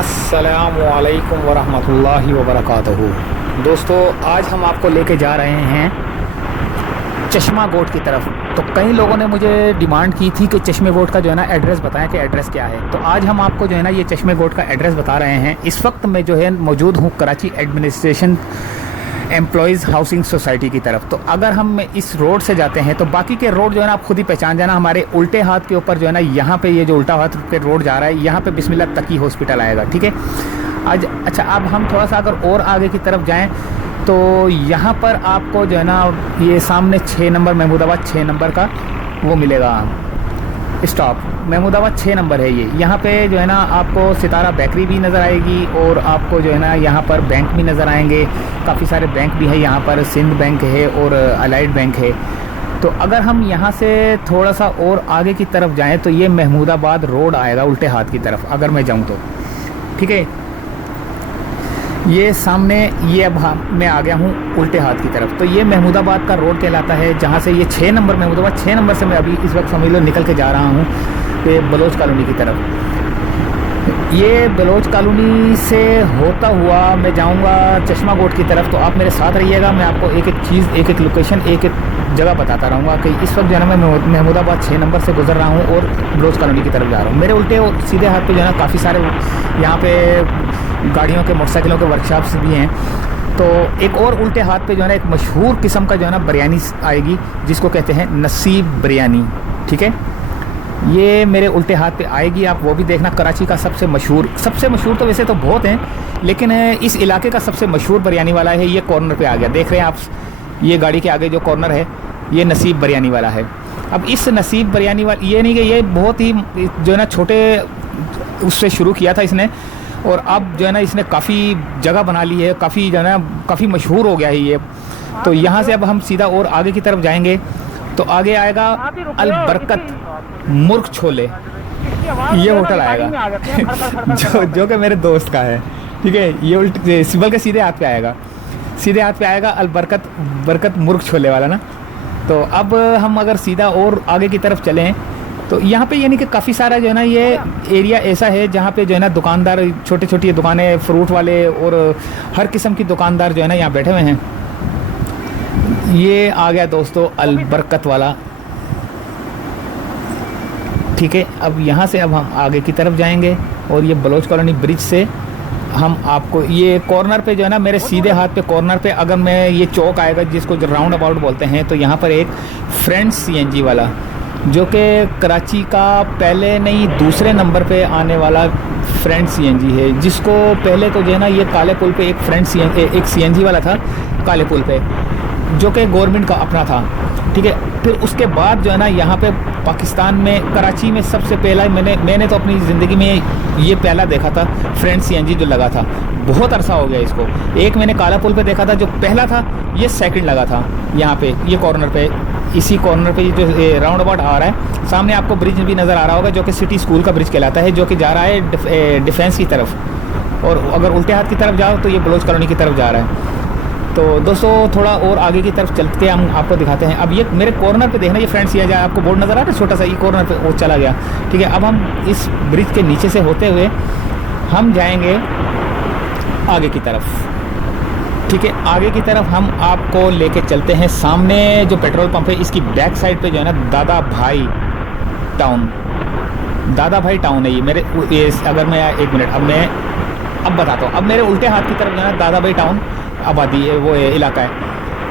अस्सलामुअलैकुम वरहमतुल्लाहि वबरकातुहू। दोस्तों, आज हम आपको लेके जा रहे हैं चश्मा गोट की तरफ। तो कई लोगों ने मुझे डिमांड की थी कि चश्मे गोट का जो है ना एड्रेस बताएं कि एड्रेस क्या है। तो आज हम आपको जो है ना ये चश्मे गोट का एड्रेस बता रहे हैं। इस वक्त मैं जो है मौजूद हूँ Karachi administration employees housing society की तरफ। तो अगर हम इस रोड से जाते हैं तो बाकी के रोड जो है ना आप खुद ही पहचान जाना। हमारे उल्टे हाथ के ऊपर जो है ना यहाँ पे ये जो उल्टा हाथ पे रोड जा रहा है, यहाँ पे बिस्मिल्लाह तकी हॉस्पिटल आएगा, ठीक है। आज अच्छा, अब हम थोड़ा सा अगर और आगे की तरफ जाएं तो यहाँ पर आपको जो है ना ये सामने 6 नंबर महमूदाबाद 6 नंबर का वो मिलेगा स्टॉप। महमूदाबाद 6 नंबर है ये। यहाँ पे जो है ना आपको सितारा बेकरी भी नज़र आएगी और आपको जो है ना यहाँ पर बैंक भी नज़र आएंगे। काफ़ी सारे बैंक भी है यहाँ पर, सिंध बैंक है और अलाइड बैंक है। तो अगर हम यहाँ से थोड़ा सा और आगे की तरफ जाएं तो ये महमूदाबाद रोड आएगा उल्टे हाथ की तरफ अगर मैं जाऊँ तो, ठीक है। ये सामने ये अब मैं आ गया हूँ उल्टे हाथ की तरफ। तो ये महमूदाबाद का रोड कहलाता है, जहाँ से ये 6 नंबर महमूदाबाद 6 नंबर से मैं अभी इस वक्त समझ लो निकल के जा रहा हूँ ये बलोच कॉलोनी की तरफ। ये बलोच कॉलोनी से होता हुआ मैं जाऊँगा चश्मा गोट की तरफ। तो आप मेरे साथ रहिएगा, मैं आपको एक एक चीज़, एक एक लोकेशन, एक एक जगह बताता रहूँगा कि इस वक्त जो है ना मैं महमूदाबाद 6 नंबर से गुजर रहा हूँ और बलोच कॉलोनी की तरफ जा रहा हूँ। मेरे उल्टे सीधे हाथ पे जो है ना काफ़ी सारे यहाँ पे गाड़ियों के, मोटरसाइकिलों के वर्कशॉप्स भी हैं। तो एक और उल्टे हाथ पे जो है ना एक मशहूर किस्म का जो है ना बिरयानी आएगी जिसको कहते हैं नसीब बिरयानी, ठीक है। ये मेरे उल्टे हाथ पे आएगी, आप वो भी देखना। कराची का सबसे मशहूर तो वैसे तो बहुत हैं, लेकिन इस इलाके का सबसे मशहूर बिरयानी वाला है। ये कॉर्नर पे आ गया, देख रहे हैं आप, ये गाड़ी के आगे जो कॉर्नर है ये नसीब बिरयानी वाला है। अब इस नसीब बिरयानी वाला ये नहीं कि ये बहुत ही जो है ना छोटे उससे शुरू किया था इसने, और अब जो है ना इसने काफ़ी जगह बना ली है, काफ़ी जो है ना काफ़ी मशहूर हो गया है ये। तो यहाँ से अब हम सीधा और आगे की तरफ जाएंगे तो आगे आएगा अल बरकत मुर्ग छोले, ये होटल आएगा जो कि मेरे दोस्त का है, ठीक है। ये उल्टे सिबल के सीधे हाथ पे आएगा अल बरकत मुर्ग छोले वाला ना। तो अब हम अगर सीधा और आगे की तरफ चलें तो यहाँ पे यानी कि काफ़ी सारा जो है ना ये एरिया ऐसा है जहाँ पे जो है ना दुकानदार, छोटी छोटी दुकानें, फ्रूट वाले और हर किस्म की दुकानदार जो है ना यहाँ बैठे हुए हैं। ये आ गया दोस्तों अल बरकत वाला, ठीक है। अब यहाँ से अब हम आगे की तरफ जाएंगे और ये बलोच कॉलोनी ब्रिज से हम आपको ये कॉर्नर पे जो है ना मेरे सीधे हाथ पे कॉर्नर पे अगर मैं ये चौक आएगा जिसको राउंड अबाउट बोलते हैं, तो यहाँ पर एक फ्रेंड्स सीएनजी वाला जो कि कराची का पहले नहीं दूसरे नंबर पे आने वाला फ्रेंड सीएनजी है, जिसको पहले तो जो है ना ये काले पुल पे एक सीएनजी वाला था काले पुल पे जो कि गवर्नमेंट का अपना था, ठीक है। फिर उसके बाद जो है ना यहाँ पे पाकिस्तान में कराची में सबसे पहला मैंने तो अपनी ज़िंदगी में ये पहला देखा था फ्रेंड सीएनजी जो लगा था। बहुत अरसा हो गया इसको। एक मैंने काला पुल पे देखा था जो पहला था, ये सेकंड लगा था यहाँ पे, ये कॉर्नर पे, इसी कॉर्नर पे जो राउंड अबाउट आ रहा है। सामने आपको ब्रिज भी नज़र आ रहा होगा जो कि सिटी स्कूल का ब्रिज कहलाता है, जो कि जा रहा है डिफेंस की तरफ। और अगर उल्टे हाथ की तरफ जाओ तो ये बलोच कॉलोनी की तरफ जा रहा है। तो दोस्तों थोड़ा और आगे की तरफ चलते हम आपको दिखाते हैं। अब ये मेरे कॉर्नर पे देखना, ये फ्रेंड्स ये जाए, आपको बोर्ड नज़र आ रहा है छोटा सा, ये कॉर्नर पे वो चला गया, ठीक है। अब हम इस ब्रिज के नीचे से होते हुए हम जाएंगे आगे की तरफ, ठीक है। आगे की तरफ हम आपको लेके चलते हैं। सामने जो पेट्रोल पंप है इसकी बैक साइड पे जो है ना दादा भाई टाउन है ये मेरे अगर मैं एक मिनट अब बताता हूँ। अब मेरे उल्टे हाथ की तरफ जो है ना दादा भाई टाउन आबादी है, वो इलाका है।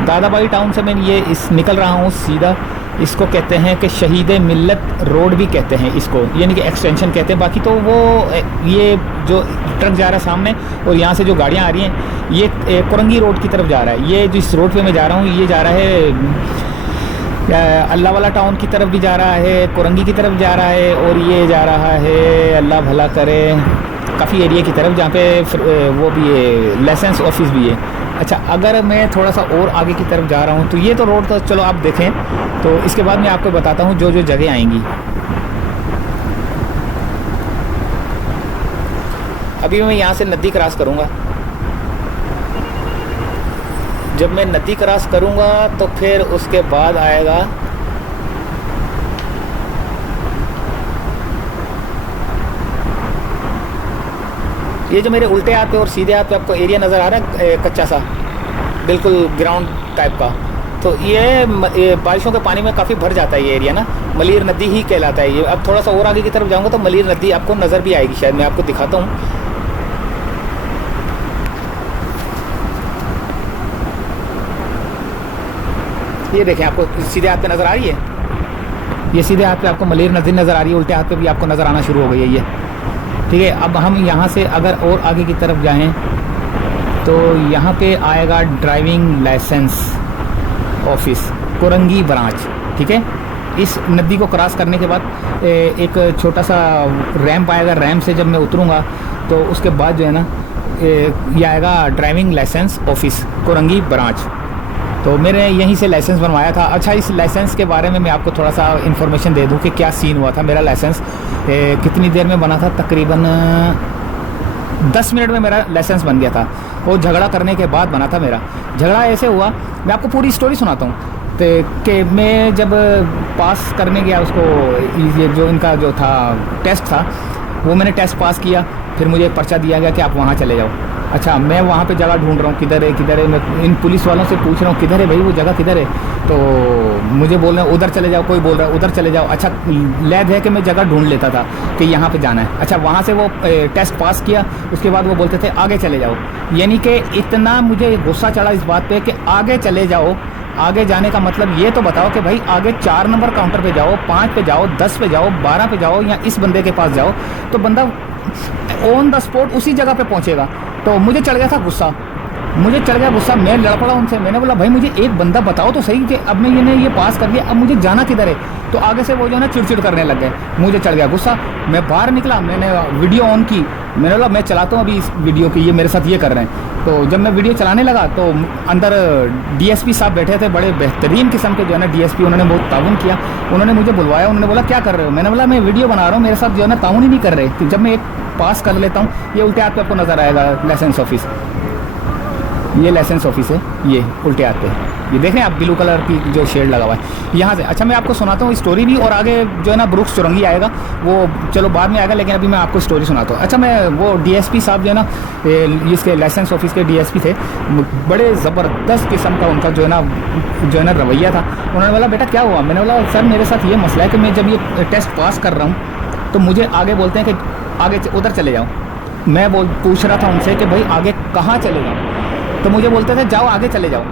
दादा भाई टाउन से मैं ये निकल रहा हूँ सीधा। इसको कहते हैं कि शहीद मिल्लत रोड भी कहते हैं इसको, यानी कि एक्सटेंशन कहते हैं। बाकी तो वो ये जो ट्रक जा रहा है सामने और यहाँ से जो गाड़ियाँ आ रही हैं ये कुरंगी रोड की तरफ जा रहा है। ये जिस रोड पे मैं जा रहा हूँ ये जा रहा है अल्लाह वाला टाउन की तरफ भी जा रहा है, कुरंगी की तरफ जा रहा है, और ये जा रहा है अल्लाह भला करे काफ़ी एरिया की तरफ जहाँ पे वो भी है, लाइसेंस ऑफिस भी है। अच्छा, अगर मैं थोड़ा सा और आगे की तरफ जा रहा हूँ तो ये तो रोड तो चलो आप देखें, तो इसके बाद मैं आपको बताता हूँ जो जो जगह आएंगी। अभी मैं यहाँ से नदी क्रॉस करूँगा। जब मैं नदी क्रॉस करूँगा तो फिर उसके बाद आएगा ये जो मेरे उल्टे हाथ पे और सीधे हाथ पे आपको एरिया नज़र आ रहा है कच्चा सा, बिल्कुल ग्राउंड टाइप का, तो ये बारिशों के पानी में काफ़ी भर जाता है ये एरिया ना, मलीर नदी ही कहलाता है ये। अब थोड़ा सा और आगे की तरफ जाऊंगा तो मलीर नदी आपको नज़र भी आएगी, शायद मैं आपको दिखाता हूँ। ये देखें, आपको सीधे हाथ पे नज़र आ रही है, ये सीधे हाथ पे आपको मलीर नदी नज़र आ रही है, उल्टे हाथ पे भी आपको नज़र आना शुरू हो गई है ये। ठीक है, अब हम यहाँ से अगर और आगे की तरफ जाएँ तो यहाँ पे आएगा driving licence office Korangi branch. ठीक है, इस नदी को क्रॉस करने के बाद एक छोटा सा रैंप आएगा, रैंप से जब मैं उतरूँगा तो उसके बाद जो है ना ये आएगा driving licence office Korangi branch. तो मैंने यहीं से लाइसेंस बनवाया था। अच्छा, इस लाइसेंस के बारे में मैं आपको थोड़ा सा इन्फॉर्मेशन दे दूं कि क्या सीन हुआ था। मेरा लाइसेंस कितनी देर में बना था, तकरीबन 10 मिनट में मेरा लाइसेंस बन गया था। वो झगड़ा करने के बाद बना था मेरा। झगड़ा ऐसे हुआ, मैं आपको पूरी स्टोरी सुनाता हूँ कि मैं जब पास करने गया उसको, ये जो इनका जो था टेस्ट था, वो मैंने टेस्ट पास किया, फिर मुझे एक पर्चा दिया गया कि आप वहाँ चले जाओ। अच्छा, मैं वहाँ पे जगह ढूंढ रहा हूँ, किधर है, मैं इन पुलिस वालों से पूछ रहा हूँ किधर है भाई वो जगह किधर है, तो मुझे बोल रहे हैं उधर चले जाओ, कोई बोल रहा है उधर चले जाओ। अच्छा, लैद है कि मैं जगह ढूंढ लेता था कि यहाँ पे जाना है। अच्छा, वहाँ से वो टेस्ट पास किया, उसके बाद वो बोलते थे आगे चले जाओ। यानी कि इतना मुझे गुस्सा चढ़ा इस बात पर कि आगे चले जाओ। आगे जाने का मतलब ये तो बताओ कि भाई आगे 4 नंबर काउंटर पे जाओ, 5 पे जाओ, 10 पे जाओ, 12 पे जाओ, या इस बंदे के पास जाओ, तो बंदा ऑन द स्पॉट उसी जगह पे पहुंचेगा। तो मुझे चढ़ गया था गुस्सा, मैं लड़ पड़ा उनसे। मैंने बोला भाई मुझे एक बंदा बताओ तो सही कि अब मैं ये पास कर लिया, अब मुझे जाना किधर है। तो आगे से वो जो है ना चिड़चिड़ करने लग गए, मुझे चढ़ गया गुस्सा। मैं बाहर निकला, मैंने वीडियो ऑन की, मैंने बोला मैं चलाता हूँ अभी इस वीडियो की, ये मेरे साथ ये कर रहे हैं। तो जब मैं वीडियो चलाने लगा तो अंदर डीएसपी साहब बैठे थे, बड़े बेहतरीन किस्म के जो है ना डीएसपी, उन्होंने बहुत ताउन किया। उन्होंने मुझे बुलवाया, उन्होंने बोला क्या कर रहे हो। मैंने बोला मैं वीडियो बना रहा हूँ, मेरे साथ जो है ना ताउन ही नहीं कर रहे। तो जब मैं एक पास कर लेता हूँ, ये उल्टे हाथ पे आपको नज़र आएगा लाइसेंस ऑफिस, ये लाइसेंस ऑफिस है, ये उल्टे हाथ पे, ये देखें आप ब्लू कलर की जो शेड लगा हुआ है यहाँ से। अच्छा, मैं आपको सुनाता हूँ स्टोरी भी, और आगे जो है ना ब्रुक्स चुरंगी आएगा, वो चलो बाद में आएगा, लेकिन अभी मैं आपको स्टोरी सुनाता हूँ। अच्छा, मैं वो डीएसपी साहब जो है ना इसके लाइसेंस ऑफिस के डीएसपी थे, बड़े ज़बरदस्त किस्म का उनका जो है ना रवैया था। उन्होंने बोला बेटा क्या हुआ। मैंने बोला सर मेरे साथ ये मसला है कि मैं जब ये टेस्ट पास कर रहा हूँ तो मुझे आगे बोलते हैं कि आगे उधर चले जाओ। मैं पूछ रहा था उनसे कि भाई आगे कहाँ चले जाऊँ, तो मुझे बोलते थे जाओ आगे चले जाओ।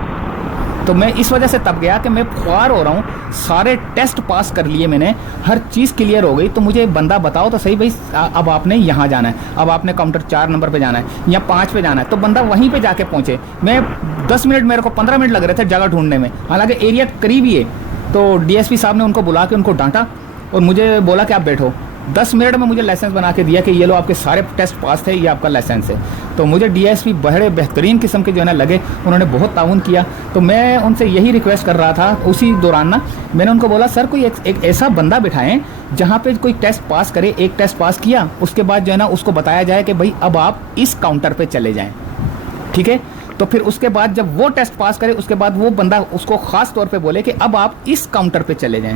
तो मैं इस वजह से तब गया कि मैं ख्वार हो रहा हूँ, सारे टेस्ट पास कर लिए मैंने, हर चीज़ क्लियर हो गई, तो मुझे बंदा बताओ तो सही भाई अब आपने यहाँ जाना है, अब आपने काउंटर 4 नंबर पे जाना है या 5 पे जाना है, तो बंदा वहीं पे जाके पहुँचे। मैं 10 मिनट, मेरे को 15 मिनट लग रहे थे जगह ढूंढने में, हालांकि एरिया करीब ही है। तो डीएसपी साहब ने उनको बुला के उनको डांटा और मुझे बोला कि आप बैठो। 10 मिनट में मुझे लाइसेंस बना के दिया कि ये लो आपके सारे टेस्ट पास थे, ये आपका लाइसेंस है। तो मुझे डीएसपी बड़े बेहतरीन किस्म के जो है ना लगे, उन्होंने बहुत ताउन किया। तो मैं उनसे यही रिक्वेस्ट कर रहा था उसी दौरान ना, मैंने उनको बोला सर कोई एक ऐसा बंदा बिठाएं जहाँ पे कोई टेस्ट पास करे। एक टेस्ट पास किया, उसके बाद जो है ना उसको बताया जाए कि भाई अब आप इस काउंटर पर चले जाएँ, ठीक है। तो फिर उसके बाद जब वो टेस्ट पास करे, उसके बाद वो बंदा उसको ख़ास तौर पे बोले कि अब आप इस काउंटर पे चले जाएं,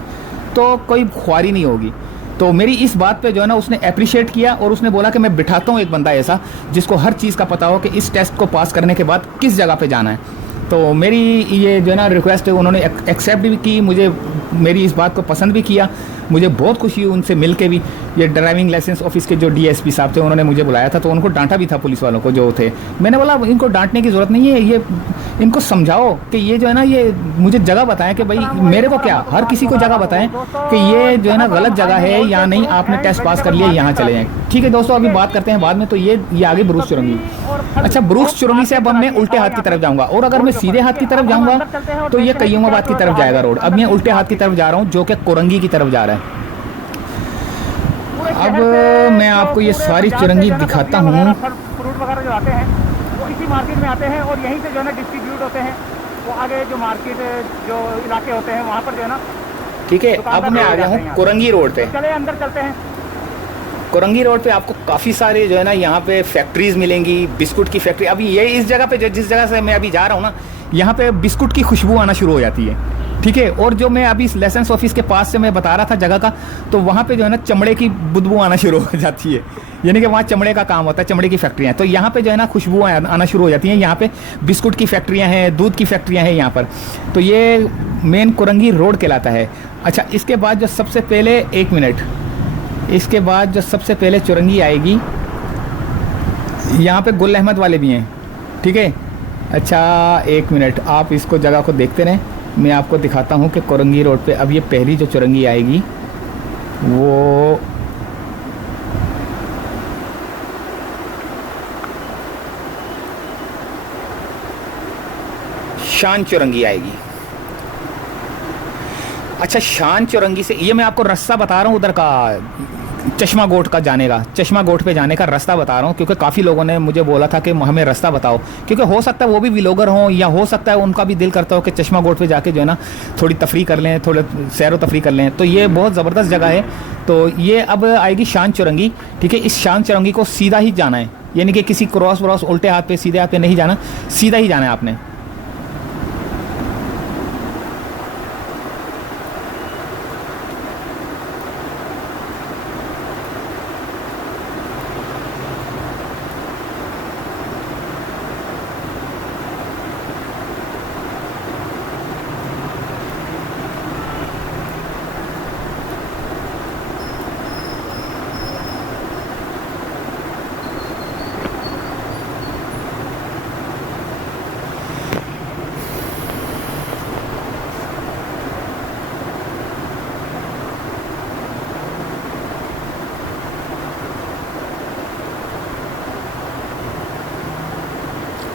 तो कोई ख्वारी नहीं होगी। तो मेरी इस बात पे जो है ना उसने अप्रिशिएट किया और उसने बोला कि मैं बिठाता हूँ एक बंदा ऐसा जिसको हर चीज़ का पता हो कि इस टेस्ट को पास करने के बाद किस जगह पे जाना है। तो मेरी ये जो है ना रिक्वेस्ट है उन्होंने एक्सेप्ट भी की, मुझे मेरी इस बात को पसंद भी किया। मुझे बहुत खुशी हुई उनसे मिल के भी। ये ड्राइविंग लाइसेंस ऑफिस के जो डीएसपी साहब थे उन्होंने मुझे बुलाया था, तो उनको डांटा भी था पुलिस वालों को जो थे। मैंने बोला इनको डांटने की ज़रूरत नहीं है, ये इनको समझाओ कि ये जो है ना ये मुझे जगह बताएं कि भाई मेरे को क्या, हर किसी को जगह बताएं कि ये जो है ना गलत जगह है या नहीं, आपने टेस्ट पास कर लिया यहाँ चले जाएँ। ठीक है दोस्तों, अभी बात करते हैं बाद में। तो ये आगे ब्रूक्स चुरंगी। अच्छा, ब्रूक्स चुरंगी से अब मैं उल्टे हाथ की तरफ जाऊँगा, और अगर मैं सीधे हाथ की तरफ जाऊँगा तो ये कय्यूमाबाद की तरफ जाएगा रोड। अब मैं उल्टे हाथ की तरफ जा रहा हूँ जो कि कोरंगी की तरफ जा रहा है। अब मैं आपको ये सारी चुरंगी दिखाता हूँ। फ्रूट वगैरह जो आते हैं वो इसी मार्केट में आते हैं और यहीं से जो है ना डिस्ट्रीब्यूट होते हैं। वो आगे जो मार्केट जो इलाके होते हैं वहाँ पर जो है ना, ठीक है। अब मैं आ गया हूँ कोरंगी रोड पे। चले अंदर चलते हैं। कोरंगी रोड पे आपको काफ़ी सारे जो है ना यहाँ पे फैक्ट्रीज मिलेंगी, बिस्कुट की फैक्ट्री। अभी ये इस जगह पे जिस जगह से मैं अभी जा रहा हूँ ना, यहाँ पे बिस्कुट की खुशबू आना शुरू हो जाती है, ठीक है। और जो मैं अभी लाइसेंस ऑफिस के पास से मैं बता रहा था जगह का, तो वहाँ पे जो है ना चमड़े की बदबू आना शुरू हो जाती है। यानी कि वहाँ चमड़े का काम होता है, चमड़े की फैक्ट्रियाँ। तो यहाँ पे जो है ना खुशबू आना शुरू हो जाती हैं। यहाँ पे बिस्कुट की फैक्ट्रियाँ हैं, दूध की फैक्ट्रियाँ हैं यहाँ पर। तो ये मेन कुरंगी रोड कहलाता है। अच्छा, इसके बाद जो सबसे पहले, एक मिनट, इसके बाद जो सबसे पहले चुरंगी आएगी, यहाँ पे गुल अहमद वाले भी हैं, ठीक है। अच्छा एक मिनट, आप इसको जगह को देखते रहें, मैं आपको दिखाता हूँ कि कुरंगी रोड पे अब ये पहली जो चुरंगी आएगी वो शान चुरंगी आएगी। अच्छा, शान चुरंगी से ये मैं आपको रास्ता बता रहा हूँ उधर का, चश्मा गोट का जाने का, चश्मा गोट पे जाने का रास्ता बता रहा हूँ, क्योंकि काफ़ी लोगों ने मुझे बोला था कि हमें रास्ता बताओ, क्योंकि हो सकता है वो भी व्लॉगर हों, या हो सकता है उनका भी दिल करता हो कि चश्मा गोट पे जाके जो है ना थोड़ी तफरी कर लें, थोड़े सैर व तफरी कर लें। तो ये बहुत ज़बरदस्त जगह है। तो ये अब आएगी शान चुरंगी, ठीक है। इस शान चुरंगी को सीधा ही जाना है, यानी कि किसी क्रॉस व्रॉस उल्टे हाथ पे सीधे हाथ पे नहीं जाना, सीधा ही जाना है आपने।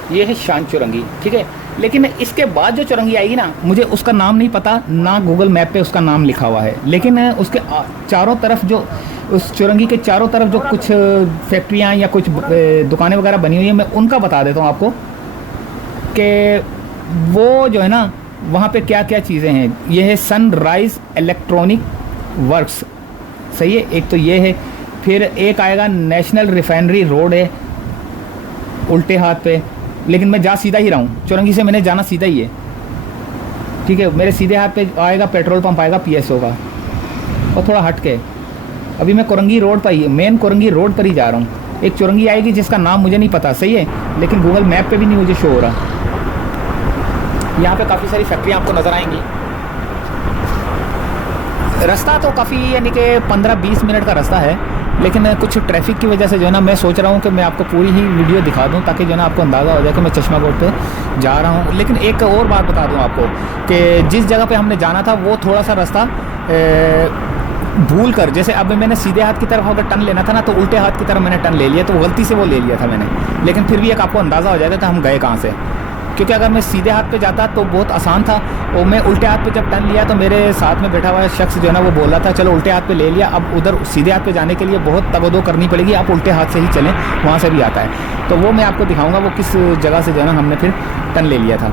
ये है शान चुरंगी, ठीक है। लेकिन इसके बाद जो चुरंगी आएगी ना, मुझे उसका नाम नहीं पता, ना गूगल मैप पे उसका नाम लिखा हुआ है, लेकिन उसके चारों तरफ जो, उस चुरंगी के चारों तरफ जो कुछ फैक्ट्रियाँ या कुछ दुकानें वगैरह बनी हुई हैं, मैं उनका बता देता हूँ आपको कि वो जो है ना वहाँ पे क्या क्या चीज़ें हैं। ये है सनराइज़ इलेक्ट्रॉनिक वर्क्स, सही है, एक तो ये है। फिर एक आएगा नेशनल रिफाइनरी रोड है उल्टे हाथ पे, लेकिन मैं जा सीधा ही रहा हूँ, चुरंगी से मैंने जाना सीधा ही है, ठीक है। मेरे सीधे हाथ पे आएगा पेट्रोल पंप आएगा PSO का, और थोड़ा हट के अभी मैं कुरंगी रोड पर ही, मेन कुरंगी रोड पर ही जा रहा हूँ। एक चुरंगी आएगी जिसका नाम मुझे नहीं पता, सही है, लेकिन गूगल मैप पे भी नहीं मुझे शो हो रहा। यहाँ पे काफ़ी सारी फैक्ट्रियाँ आपको नज़र आएंगी। रास्ता तो काफ़ी, यानी कि 15-20 मिनट का रास्ता है, लेकिन कुछ ट्रैफिक की वजह से जो है ना मैं सोच रहा हूँ कि मैं आपको पूरी ही वीडियो दिखा दूँ, ताकि जो है ना आपको अंदाज़ा हो जाए कि मैं चश्मा गोट पे जा रहा हूँ। लेकिन एक और बात बता दूँ आपको कि जिस जगह पे हमने जाना था वो थोड़ा सा रास्ता भूल कर, जैसे अब मैंने सीधे हाथ की तरफ अगर टर्न लेना था ना, तो उल्टे हाथ की तरफ मैंने टर्न ले लिया, तो गलती से वो ले लिया था मैंने। लेकिन फिर भी एक आपको अंदाज़ा हो जाएगा कि हम गए कहाँ से, क्योंकि अगर मैं सीधे हाथ पे जाता तो बहुत आसान था, और मैं उल्टे हाथ पे जब टर्न लिया तो मेरे साथ में बैठा हुआ शख्स जो है ना वो बोल रहा था चलो उल्टे हाथ पे ले लिया, अब उधर सीधे हाथ पे जाने के लिए बहुत तगदो करनी पड़ेगी, आप उल्टे हाथ से ही चलें, वहाँ से भी आता है। तो वो मैं आपको दिखाऊंगा वो किस जगह से जो है ना हमने फिर टर्न ले लिया था।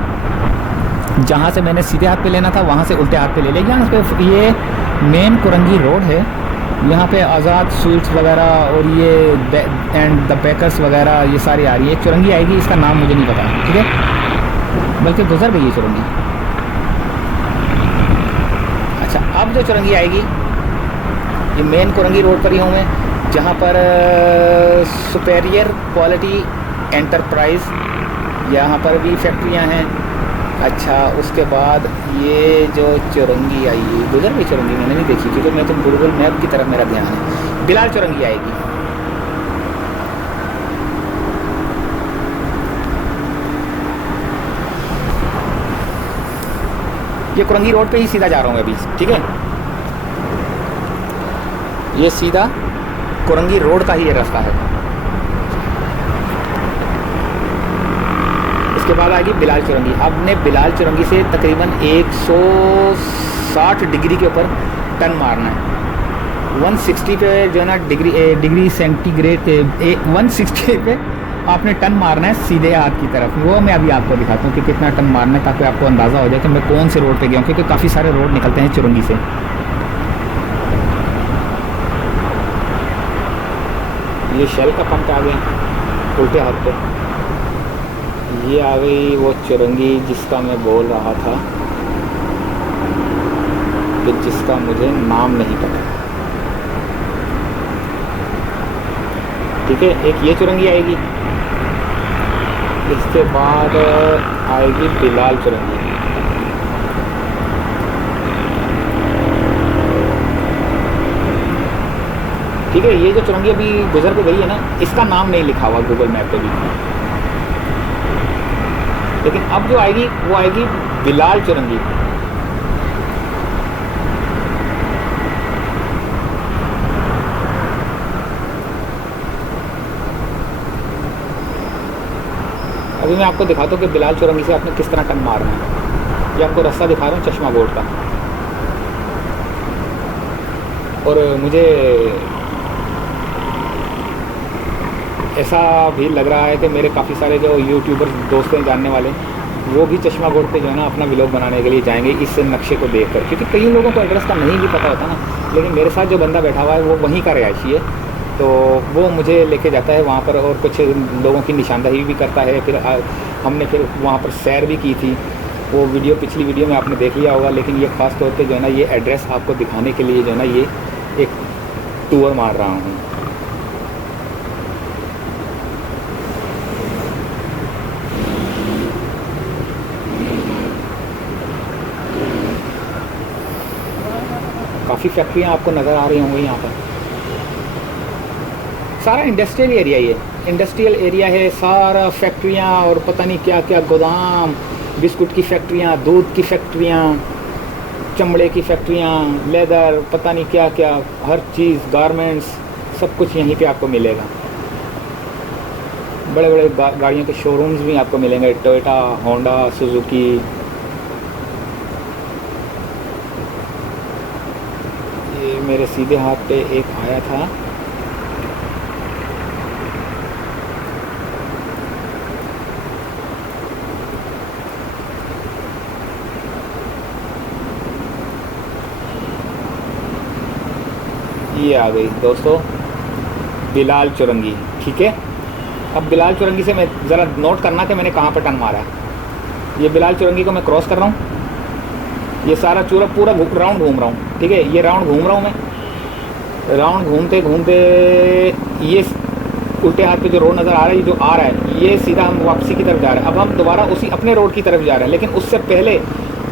जहाँ से मैंने सीधे हाथ पे लेना था वहाँ से उल्टे हाथ पे ले लिया। यहाँ पे ये मेन कुरंगी रोड है, यहाँ पे आज़ाद स्वीट्स वगैरह और ये एंड द बेकर्स वगैरह ये सारी आ रही है। चुरंगी आएगी, इसका नाम मुझे नहीं पता, ठीक है, बल्कि गुजर गई है चुरंगी। अच्छा, अब जो चुरंगी आएगी ये मेन कुरंगी रोड पर ही हूँ मैं, जहाँ पर सुपेरियर क्वालिटी एंटरप्राइज, यहाँ पर भी फैक्ट्रियाँ हैं। अच्छा, उसके बाद ये जो चुरंगी आई है, गुजर गई चुरंगी, मैंने नहीं देखी क्योंकि मैं तो गूगल मैप की तरफ मेरा ध्यान है। बिलाल चुरंगी आएगी, ये कुरंगी रोड पे ही सीधा जा रहा हूँ अभी, ठीक है। ये सीधा कुरंगी रोड का ही ये रास्ता है। इसके बाद आएगी बिलाल चुरंगी। आपने बिलाल चुरंगी से तकरीबन 160 डिग्री के ऊपर टर्न मारना है। 160 पे जो है ना डिग्री सेंटीग्रेड 160 पे आपने टर्न मारना है सीधे हाथ की तरफ। वो मैं अभी आपको दिखाता हूँ कि कितना टर्न मारना है, ताकि आपको अंदाज़ा हो जाए कि मैं कौन से रोड पे गया हूँ, क्योंकि काफ़ी सारे रोड निकलते हैं चुरंगी से। ये शेल का पंप आ गया उल्टे हाथ पे, ये आ गई वो चुरंगी जिसका मैं बोल रहा था कि जिसका मुझे नाम नहीं पता। ठीक है, एक ये चुरंगी आएगी, इसके बाद आएगी बिलाल चुरंगी। ठीक है, ये जो चुरंगी अभी गुजर के गई है ना, इसका नाम नहीं लिखा हुआ गूगल मैप पे भी, लेकिन अब जो आएगी वो आएगी बिलाल चुरंगी। अभी मैं आपको दिखाता हूँ कि बिलाल चुरंगी से आपने किस तरह टर्न मारना है। ये आपको रास्ता दिखा रहा हूँ चश्मा बोर्ड का, और मुझे ऐसा भी लग रहा है कि मेरे काफ़ी सारे जो यूट्यूबर दोस्त हैं जानने वाले, वो भी चश्मा बोर्ड पे जो है ना अपना व्लॉग बनाने के लिए जाएंगे इस नक्शे को देखकर, क्योंकि कई लोगों को एड्रेस का नहीं भी पता होता ना। लेकिन मेरे साथ जो बंदा बैठा हुआ है वो वहीं का रिहायशी है, तो वो मुझे लेके जाता है वहाँ पर, और कुछ लोगों की निशानदही भी करता है। फिर हमने फिर वहाँ पर सैर भी की थी, वो वीडियो पिछली वीडियो में आपने देख लिया होगा। लेकिन ये ख़ास तौर पे जो है ना ये एड्रेस आपको दिखाने के लिए जो है ना ये एक टूर मार रहा हूँ। काफ़ी फैक्ट्रियाँ आपको नज़र आ रही होंगी यहाँ पर। सारा इंडस्ट्रियल एरिया, ये इंडस्ट्रियल एरिया है सारा, फैक्ट्रियाँ और पता नहीं क्या क्या, गोदाम, बिस्कुट की फैक्ट्रियाँ, दूध की फैक्ट्रियाँ, चमड़े की फैक्ट्रियाँ, लेदर, पता नहीं क्या क्या, हर चीज़, गारमेंट्स, सब कुछ यहीं पे आपको मिलेगा। बड़े बड़े गाड़ियों के शोरूम्स भी आपको मिलेंगे, टोयोटा, होंडा, सुजुकी। ये मेरे सीधे हाथ पे एक आया था, ये आ गई दोस्तों बिलाल चुरंगी। ठीक है, अब बिलाल चुरंगी से मैं ज़रा नोट करना कि मैंने कहाँ पर टर्न मारा है। ये बिलाल चुरंगी को मैं क्रॉस कर रहा हूँ, ये सारा पूरा राउंड घूम रहा हूँ। ठीक है, ये राउंड घूम रहा हूँ मैं, राउंड घूमते घूमते ये उल्टे हाथ पे जो रोड नज़र आ रहा है, ये जो आ रहा है, ये सीधा हम वापसी की तरफ जा रहे हैं। अब हम दोबारा उसी अपने रोड की तरफ जा रहे हैं, लेकिन उससे पहले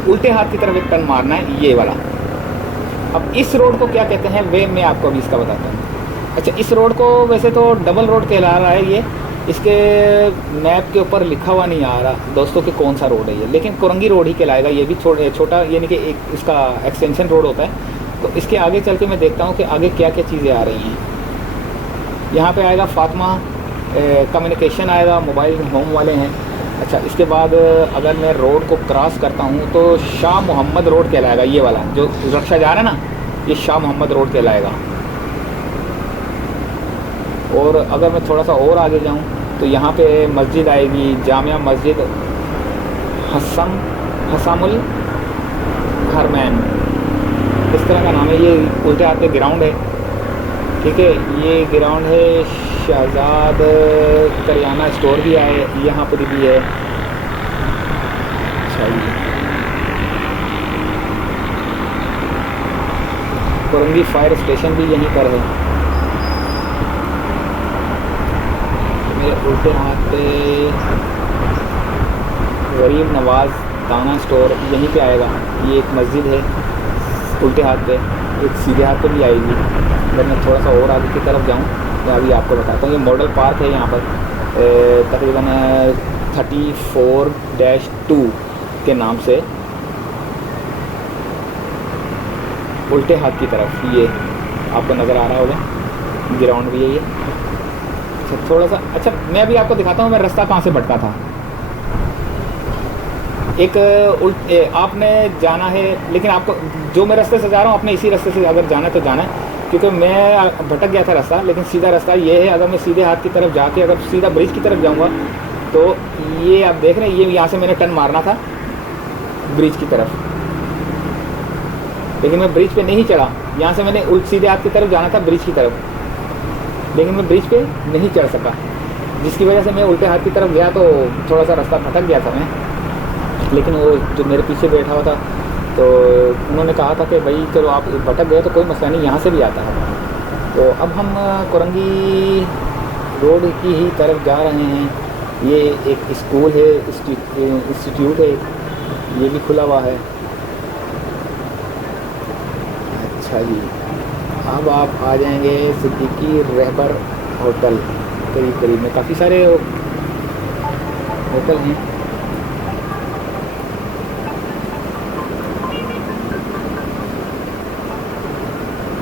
उल्टे हाथ की तरफ एक टर्न मारना है, ये वाला। अब इस रोड को क्या कहते हैं वे मैं आपको अभी इसका बताता हूँ। अच्छा, इस रोड को वैसे तो डबल रोड कहला रहा है ये, इसके मैप के ऊपर लिखा हुआ नहीं आ रहा दोस्तों कि कौन सा रोड है ये, लेकिन कुरंगी रोड ही कहलाएगा। ये भी छोटा यानी कि एक इसका एक्सटेंशन रोड होता है। तो इसके आगे चल के मैं देखता हूँ कि आगे क्या क्या चीज़ें आ रही हैं। यहाँ पे आएगा फातिमा कम्युनिकेशन आएगा, मोबाइल होम वाले हैं। अच्छा, इसके बाद अगर मैं रोड को क्रॉस करता हूँ तो शाह मोहम्मद रोड कहलाएगा, ये वाला जो रक्षा जा रहा है ना, ये शाह मोहम्मद रोड कहलाएगा। और अगर मैं थोड़ा सा और आगे जाऊँ तो यहाँ पे मस्जिद आएगी, जामिया मस्जिद हसामुल हरमैन, इस तरह का नाम है। ये उल्टे हाथ पे ग्राउंड है। ठीक है, ये ग्राउंड है। शहजाद करियाना स्टोर भी है यहाँ पर भी है। अच्छा, कुरंगी फायर स्टेशन भी यहीं पर है। मेरे उल्टे हाथ पे गरीब नवाज दाना स्टोर यहीं पे आएगा। ये एक मस्जिद है उल्टे हाथ पे, एक सीधे हाथ पे भी आएगी। अगर मैं थोड़ा सा और आगे की तरफ जाऊँ तो अभी आपको बताता हूँ। ये मॉडल पार्क है यहाँ पर, तकरीबन 34-2 के नाम से उल्टे हाथ की तरफ ये आपको नज़र आ रहा होगा। ग्राउंड भी है ये। अच्छा, थोड़ा सा, अच्छा मैं अभी आपको दिखाता हूँ मैं रास्ता कहाँ से भटका था। एक आपने जाना है, लेकिन आपको जो मैं रास्ते से जा रहा हूँ आपने इसी रास्ते से अगर जाना है तो जाना है, क्योंकि मैं भटक गया था रास्ता। लेकिन सीधा रास्ता ये है। अगर मैं सीधे हाथ की तरफ जाके अगर सीधा ब्रिज की तरफ जाऊँगा तो ये आप देख रहे हैं, ये यहाँ से मैंने टर्न मारना था ब्रिज की तरफ, लेकिन मैं ब्रिज पे नहीं चढ़ा। यहाँ से मैंने सीधे हाथ की तरफ जाना था ब्रिज की तरफ, लेकिन मैं ब्रिज पे नहीं चढ़ सका, जिसकी वजह से मैं उल्टे हाथ की तरफ गया तो थोड़ा सा रास्ता भटक गया था मैं। लेकिन वो जो मेरे पीछे बैठा हुआ था तो उन्होंने कहा था कि भाई चलो आप भटक गए तो कोई मसला नहीं, यहाँ से भी आता है। तो अब हम कुरंगी रोड की ही तरफ जा रहे हैं। ये एक स्कूल है, इंस्टीट्यूट है, ये भी खुला हुआ है। अच्छा जी, अब आप आ जाएंगे सिद्दीकी रहबर होटल। करीब करीब में काफ़ी सारे होटल हैं।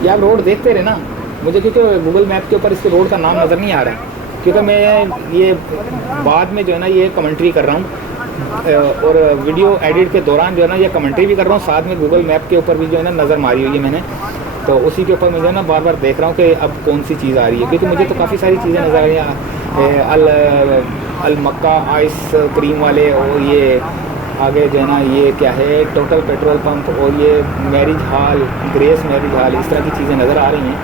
ये आप रोड देखते रहे ना, मुझे क्योंकि गूगल मैप के ऊपर इसके रोड का नाम नज़र नहीं आ रहा, क्योंकि मैं ये बाद में जो है ना ये कमेंट्री कर रहा हूँ और वीडियो एडिट के दौरान जो है ना ये कमेंट्री भी कर रहा हूँ, साथ में गूगल मैप के ऊपर भी जो है ना नज़र मारी हुई है मैंने, तो उसी के ऊपर मैं जो है ना बार बार देख रहा हूँ कि अब कौन सी चीज़ आ रही है, क्योंकि मुझे तो काफ़ी सारी चीज़ें नज़र आ रही हैं। अल मक्का आइस क्रीम वाले, और ये आगे जो है ना ये क्या है, टोटल पेट्रोल पंप, और ये marriage hall, grace marriage hall, इस तरह की चीज़ें नज़र आ रही हैं।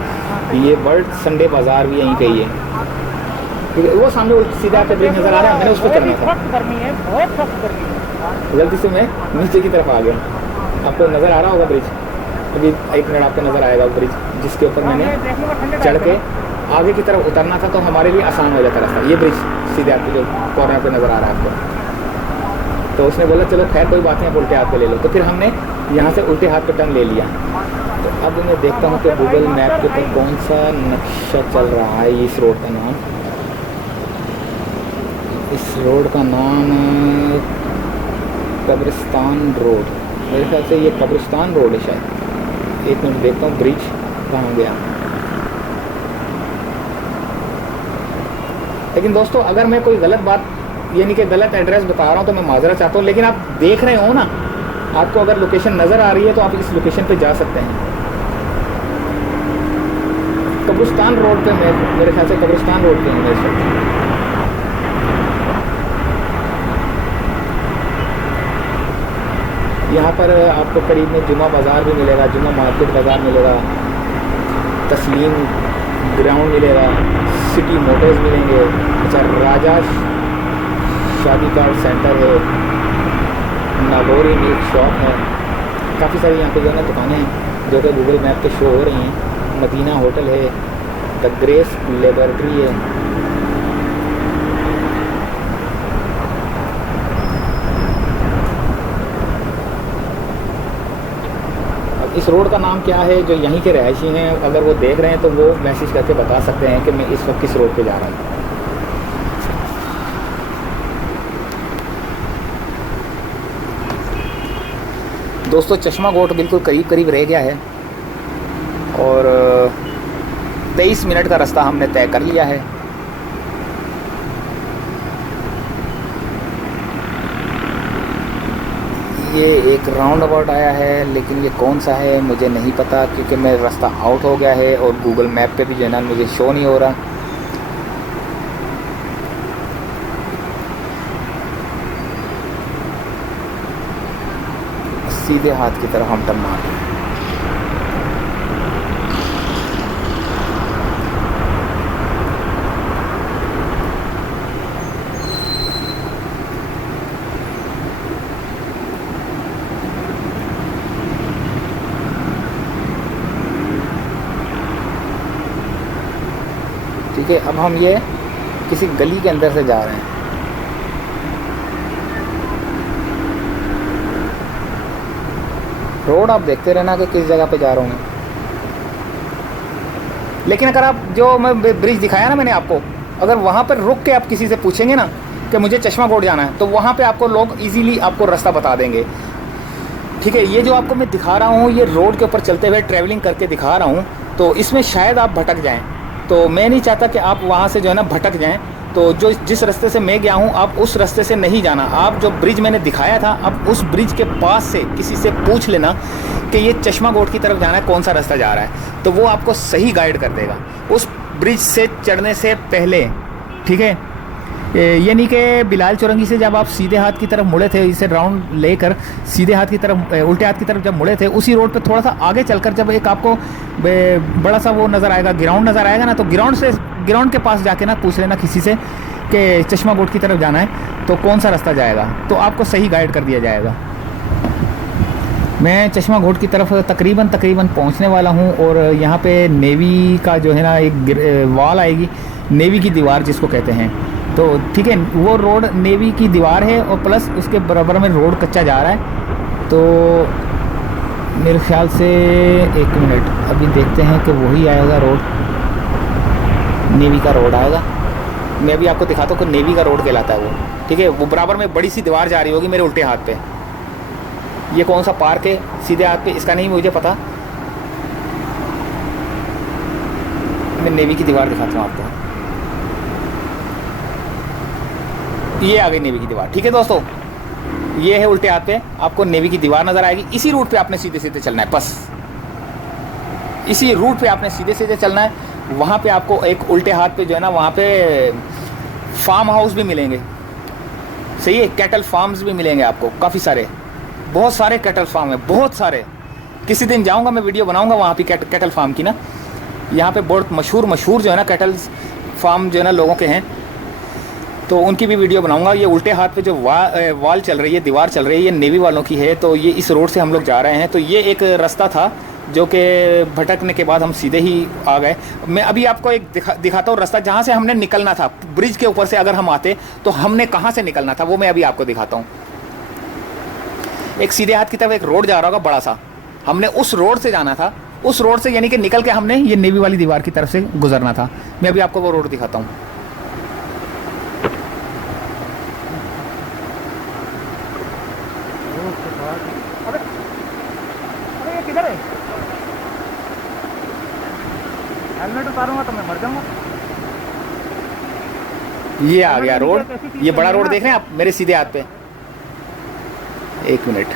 ये वर्ल्ड संडे बाज़ार भी यहीं पे ही है। वो सामने सीधा पे ब्रिज नज़र आ रहा है, मैंने उस पर करना था, गर्मी है, बहुत सख्त गर्मी है। गलती से मैं नीचे की तरफ आ गया। आपको नज़र आ रहा होगा ब्रिज, अभी एक मिनट आपको नज़र आएगा ब्रिज, जिसके ऊपर मैंने चढ़ के आगे की तरफ उतरना था, तो हमारे लिए आसान हो जाता रास्ता। ये ब्रिज सीधे आपको जो कॉर्नर पे नज़र आ रहा है आपको, तो उसने बोला चलो खैर कोई बात नहीं, आप उल्टे हाथ पे ले लो, तो फिर हमने यहाँ से उल्टे हाथ पे टर्न ले लिया। तो अब मैं देखता हूँ कि गूगल मैप के ऊपर कौन सा नक्शा चल रहा है। इस रोड का नाम, इस रोड का नाम कब्रिस्तान रोड, मेरे ख्याल से ये कब्रिस्तान रोड है शायद। एक मिनट देखता हूँ ब्रिज कहाँ गया। लेकिन दोस्तों अगर मैं कोई गलत बात यानी कि गलत एड्रेस बता रहा हूँ तो मैं माजरत चाहता हूँ, लेकिन आप देख रहे हो ना, आपको अगर लोकेशन नज़र आ रही है तो आप इस लोकेशन पे जा सकते हैं। कब्रिस्तान रोड पे मेरे ख्याल से कब्रिस्तान रोड पे हूँ इस वक्त। यहाँ पर आपको करीब में जुमा बाज़ार भी मिलेगा, जुमा मार्केट बाज़ार मिलेगा, तस्लीम ग्राउंड मिलेगा, सिटी मोटर्स मिलेंगे। अच्छा, राजा शादी का सेंटर है, नागौरी मिल्क शॉप है, काफ़ी सारी यहाँ पे जो है ना दुकानें हैं जो कि गूगल मैप पे शो हो रही हैं। मदीना होटल है, द ग्रेस लेबोरेटरी है। अब इस रोड का नाम क्या है, जो यहीं के रहायशी हैं अगर वो देख रहे हैं तो वो मैसेज करके बता सकते हैं कि मैं इस वक्त किस रोड पे जा रहा हूँ। दोस्तों चश्मा गोट बिल्कुल करीब करीब रह गया है और 23 मिनट का रास्ता हमने तय कर लिया है। ये एक राउंड अबाउट आया है, लेकिन ये कौन सा है मुझे नहीं पता, क्योंकि मेरा रास्ता आउट हो गया है और गूगल मैप पे भी जो है ना मुझे शो नहीं हो रहा। सीधे हाथ की तरफ हम टर्न मार रहे हैं। ठीक है, अब हम ये किसी गली के अंदर से जा रहे हैं। रोड आप देखते रहना कि किस जगह पे जा रहा हूँ मैं। लेकिन अगर आप जो मैं ब्रिज दिखाया ना मैंने आपको, अगर वहाँ पर रुक के आप किसी से पूछेंगे ना कि मुझे चश्मा गोट जाना है, तो वहाँ पे आपको लोग इजीली आपको रास्ता बता देंगे। ठीक है, ये जो आपको मैं दिखा रहा हूँ, ये रोड के ऊपर चलते हुए ट्रैवलिंग करके दिखा रहा हूँ, तो इसमें शायद आप भटक जाएँ, तो मैं नहीं चाहता कि आप वहाँ से जो है ना भटक जाएँ। तो जो जिस रास्ते से मैं गया हूँ आप उस रास्ते से नहीं जाना। आप जो ब्रिज मैंने दिखाया था, अब उस ब्रिज के पास से किसी से पूछ लेना कि ये चश्मा गोट की तरफ जाना है, कौन सा रास्ता जा रहा है, तो वो आपको सही गाइड कर देगा उस ब्रिज से चढ़ने से पहले। ठीक है, ये नहीं कि बिलाल चौरंगी से जब आप सीधे हाथ की तरफ मुड़े थे, इसे राउंड लेकर सीधे हाथ की तरफ उल्टे हाथ की तरफ जब मुड़े थे, उसी रोड पे थोड़ा सा आगे चलकर जब एक आपको बड़ा सा वो नज़र आएगा, ग्राउंड नज़र आएगा ना, तो ग्राउंड के पास जाके ना पूछ लेना किसी से कि चश्मा गोट की तरफ जाना है तो कौन सा रास्ता जाएगा, तो आपको सही गाइड कर दिया जाएगा। मैं चश्मा घोट की तरफ तकरीबन पहुंचने वाला हूं और यहाँ पे नेवी का जो है ना एक वॉल आएगी, नेवी की दीवार जिसको कहते हैं। तो ठीक है, वो रोड नेवी की दीवार है और प्लस उसके बराबर में रोड कच्चा जा रहा है। तो मेरे ख्याल से 1 मिनट अभी देखते हैं कि वही आएगा रोड, नेवी का रोड आएगा। मैं अभी आपको दिखाता हूँ कि नेवी का रोड कहलाता है वो। ठीक है, वो बराबर में बड़ी सी दीवार जा रही होगी मेरे उल्टे हाथ पे। ये कौन सा पार्क है सीधे हाथ पे, इसका नहीं मुझे पता। मैं नेवी की दीवार दिखाता हूँ आपको। ये आ गई नेवी की दीवार। ठीक है दोस्तों, ये है उल्टे हाथ पे, आपको नेवी की दीवार नज़र आएगी। इसी रूट पे आपने सीधे सीधे चलना है, बस इसी रूट पे आपने सीधे सीधे चलना है। वहाँ पे आपको एक उल्टे हाथ पे जो है ना, वहाँ पे फार्म हाउस भी मिलेंगे। सही है, कैटल फार्म्स भी मिलेंगे आपको, काफ़ी सारे, बहुत सारे कैटल फार्म है, बहुत सारे। किसी दिन जाऊँगा मैं, वीडियो बनाऊँगा वहाँ पे कैटल फार्म की ना। यहाँ पे बहुत मशहूर जो है ना कैटल फार्म जो है ना लोगों के हैं, तो उनकी भी वीडियो बनाऊंगा। ये उल्टे हाथ पे जो वॉल चल रही है, दीवार चल रही है, ये नेवी वालों की है। तो ये इस रोड से हम लोग जा रहे हैं। तो ये एक रास्ता था जो कि भटकने के बाद हम सीधे ही आ गए। मैं अभी आपको एक दिखाता हूँ रास्ता जहाँ से हमने निकलना था। ब्रिज के ऊपर से अगर हम आते तो हमने कहाँ से निकलना था वो मैं अभी आपको दिखाता हूँ। एक सीधे हाथ की तरफ एक रोड जा रहा होगा बड़ा सा, हमने उस रोड से जाना था। उस रोड से यानी कि निकल के हमने ये नेवी वाली दीवार की तरफ से गुजरना था। मैं अभी आपको वो रोड दिखाता हूँ। ये किधर है? हेलमेट उतारूंगा तो मैं मर जाऊंगा। ये आ गया रोड, ये बड़ा रोड देख रहे हैं आप मेरे सीधे हाथ पे। 1 मिनट,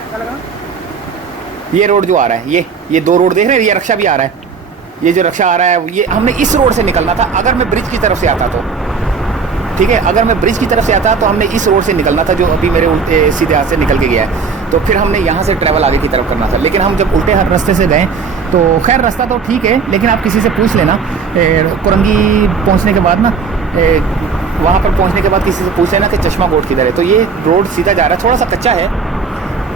ये रोड जो आ रहा है, ये 2 रोड देख रहे हैं, ये रिक्शा भी आ रहा है। ये जो रिक्शा आ रहा है, ये हमने इस रोड से निकलना था अगर मैं ब्रिज की तरफ से आता तो। ठीक है, अगर मैं ब्रिज की तरफ से आता तो हमने इस रोड से निकलना था जो अभी मेरे उल्टे सीधे हाथ से निकल के गया है। तो फिर हमने यहाँ से ट्रैवल आगे की तरफ करना था। लेकिन हम जब उल्टे रास्ते से गए तो खैर रास्ता तो ठीक है, लेकिन आप किसी से पूछ लेना कुरंगी पहुँचने के बाद ना, वहाँ पर पहुँचने के बाद किसी से पूछ लेना कि चश्मा घोट किधर है। तो ये रोड सीधा जा रहा है, थोड़ा सा कच्चा है।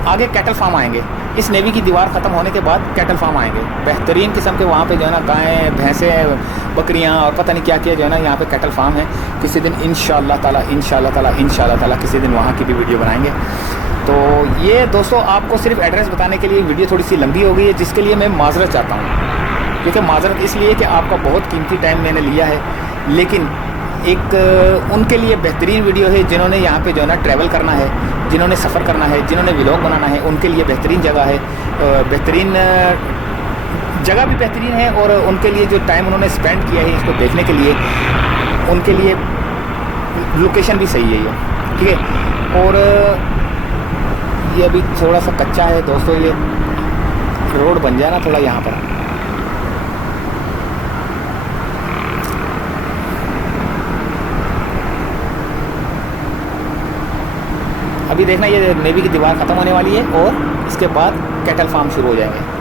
आगे कैटल फार्म आएंगे, इस नेवी की दीवार ख़त्म होने के बाद कैटल फार्म आएंगे, बेहतरीन किस्म के। वहाँ पे जो है ना गायें, भैंसें, बकरियाँ और पता नहीं क्या क्या जो है ना यहाँ पे कैटल फार्म है। किसी दिन इंशाअल्लाह ताला किसी दिन वहाँ की भी वीडियो बनाएंगे। तो ये दोस्तों आपको सिर्फ एड्रेस बताने के लिए वीडियो थोड़ी सी लंबी हो गई है, जिसके लिए मैं माजरत चाहता हूँ। क्योंकि माजरत इसलिए कि आपका बहुत कीमती टाइम मैंने लिया है, लेकिन एक उनके लिए बेहतरीन वीडियो है जिन्होंने यहाँ पे जो है ना ट्रैवल करना है, जिन्होंने सफ़र करना है, जिन्होंने व्लॉग बनाना है, उनके लिए बेहतरीन जगह है। बेहतरीन जगह भी बेहतरीन है और उनके लिए जो टाइम उन्होंने स्पेंड किया है इसको देखने के लिए, उनके लिए लोकेशन भी सही है ये। ठीक है, और ये अभी थोड़ा सा कच्चा है दोस्तों, ये रोड बन जाए ना थोड़ा यहाँ पर। अभी देखना ये नेवी की दीवार ख़त्म होने वाली है और इसके बाद कैटल फार्म शुरू हो जाएंगे।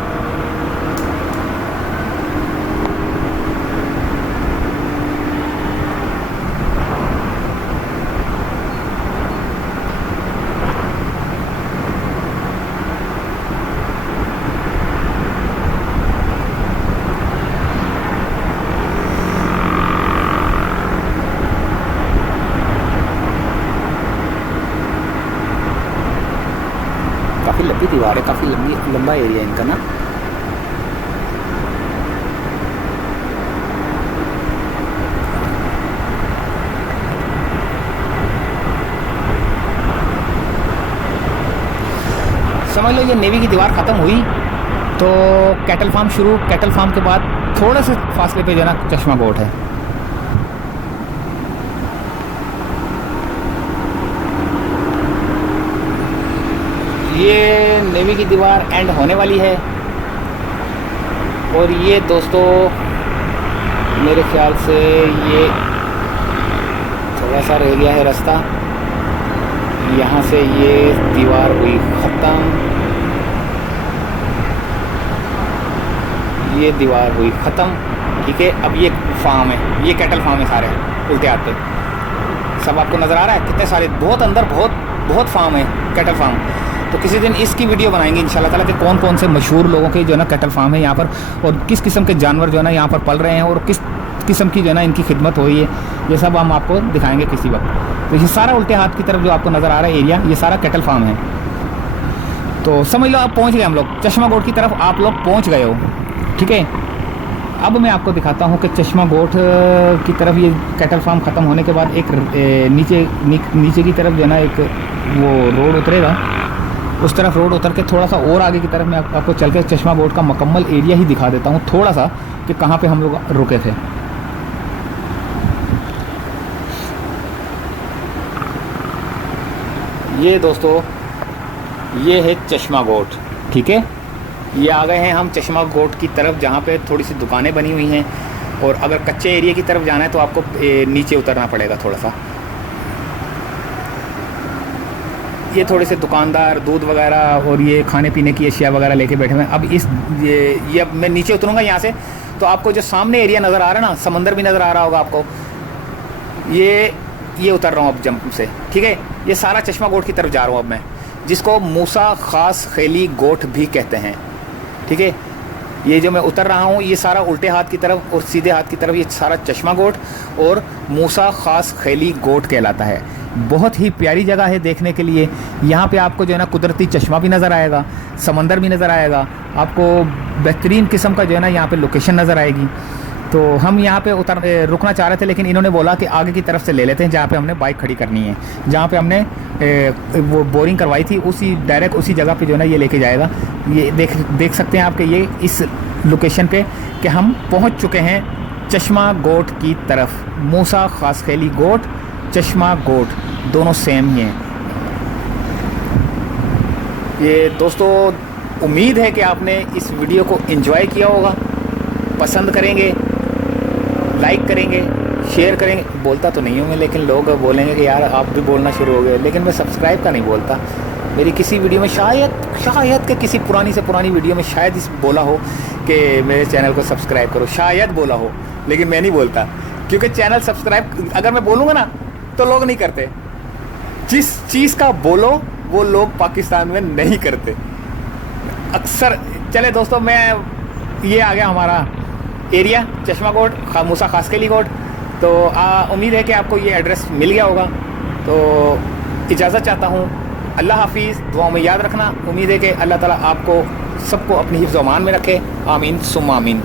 काफ़ी लंबी दीवार है, काफ़ी लंबा एरिया है इनका ना। समझ लो ये नेवी की दीवार ख़त्म हुई तो कैटल फार्म शुरू। कैटल फार्म के बाद थोड़े से फासले पे जो है ना चश्मा घोट है। ये नेवी की दीवार एंड होने वाली है और ये दोस्तों मेरे ख्याल से ये थोड़ा सा रह गया है रास्ता। यहाँ से ये दीवार हुई ख़त्म, ये दीवार हुई ख़त्म। ठीक है, अब ये फार्म है, ये कैटल फार्म है सारे उल्टे हाथ पे। सब आपको नज़र आ रहा है कितने सारे, बहुत अंदर बहुत फार्म है कैटल फार्म। तो किसी दिन इसकी वीडियो बनाएंगे इंशाल्लाह ताला कि कौन कौन से मशहूर लोगों के जो है ना कैटल फार्म है यहाँ पर, और किस किस्म के जानवर जो है ना यहाँ पर पल रहे हैं, और किस किस्म की जो है ना इनकी खिदमत हो रही है, ये सब हम आपको दिखाएंगे किसी वक्त। तो ये सारा उल्टे हाथ की तरफ जो आपको नज़र आ रहा है एरिया, ये सारा कैटल फार्म है। तो समझ लो आप पहुँच गए, हम लोग चश्मा गोट की तरफ आप लोग पहुँच गए हो, ठीक है। अब मैं आपको दिखाता हूँ कि चश्मा गोट की तरफ ये कैटल फार्म ख़त्म होने के बाद एक नीचे की तरफ जो है ना एक वो रोड उतरेगा, उस तरफ रोड उतर के थोड़ा सा और आगे की तरफ मैं आपको चल के चश्मा गोट का मुकम्मल एरिया ही दिखा देता हूँ थोड़ा सा कि कहाँ पे हम लोग रुके थे। ये दोस्तों ये है चश्मा गोट, ठीक है। ये आ गए हैं हम चश्मा गोट की तरफ जहाँ पे थोड़ी सी दुकानें बनी हुई हैं, और अगर कच्चे एरिया की तरफ जाना है तो आपको नीचे उतरना पड़ेगा थोड़ा सा। ये थोड़े से दुकानदार दूध वगैरह और ये खाने पीने की अशिया वगैरह लेके बैठे हुए हैं। अब ये अब मैं नीचे उतरूँगा यहाँ से तो आपको जो सामने एरिया नज़र आ रहा है ना, समंदर भी नज़र आ रहा होगा आपको, ये उतर रहा हूँ अब जंप से, ठीक है। ये सारा चश्मा गोट की तरफ जा रहा हूँ अब मैं, जिसको मूसा खास खेली गोट भी कहते हैं, ठीक है। ये जो मैं उतर रहा हूँ ये सारा उल्टे हाथ की तरफ और सीधे हाथ की तरफ ये सारा चश्मा गोट और मूसा खास खेली गोट कहलाता है। बहुत ही प्यारी जगह है देखने के लिए। यहाँ पे आपको जो है ना कुदरती चश्मा भी नज़र आएगा, समंदर भी नज़र आएगा, आपको बेहतरीन किस्म का जो है ना यहाँ पे लोकेशन नज़र आएगी। तो हम यहाँ पे रुकना चाह रहे थे, लेकिन इन्होंने बोला कि आगे की तरफ से ले लेते हैं जहाँ पे हमने बाइक खड़ी करनी है, जहाँ पे हमने वो बोरिंग करवाई थी उसी डायरेक्ट उसी जगह पे जो है ना ये लेके जाएगा। ये देख सकते हैं आपके ये इस लोकेशन पे कि हम पहुँच चुके हैं चश्मा गोट की तरफ। मूसा खासखेली गोट, चश्मा गोट दोनों सेम ही हैं। ये दोस्तों उम्मीद है कि आपने इस वीडियो को एंजॉय किया होगा, पसंद करेंगे, लाइक करेंगे, शेयर करेंगे। बोलता तो नहीं हूँ मैं, लेकिन लोग बोलेंगे कि यार आप भी बोलना शुरू हो गए, लेकिन मैं सब्सक्राइब का नहीं बोलता। मेरी किसी वीडियो में शायद के किसी पुरानी से पुरानी वीडियो में शायद इस बोला हो कि मेरे चैनल को सब्सक्राइब करो, शायद बोला हो, लेकिन मैं नहीं बोलता, क्योंकि चैनल सब्सक्राइब अगर मैं बोलूँगा ना तो लोग नहीं करते। जिस चीज़ का बोलो वो लोग पाकिस्तान में नहीं करते अक्सर। चले दोस्तों, मैं ये आ गया हमारा एरिया चश्मा गोट, मूसा खासखेली गोट। तो उम्मीद है कि आपको ये एड्रेस मिल गया होगा। तो इजाज़त चाहता हूँ, अल्लाह हाफिज़। दुआओं में याद रखना। उम्मीद है कि अल्लाह ताला आपको सबको अपनी हिफ्ज़-ओ-अमान में रखे। आमीन सुम्मा आमीन।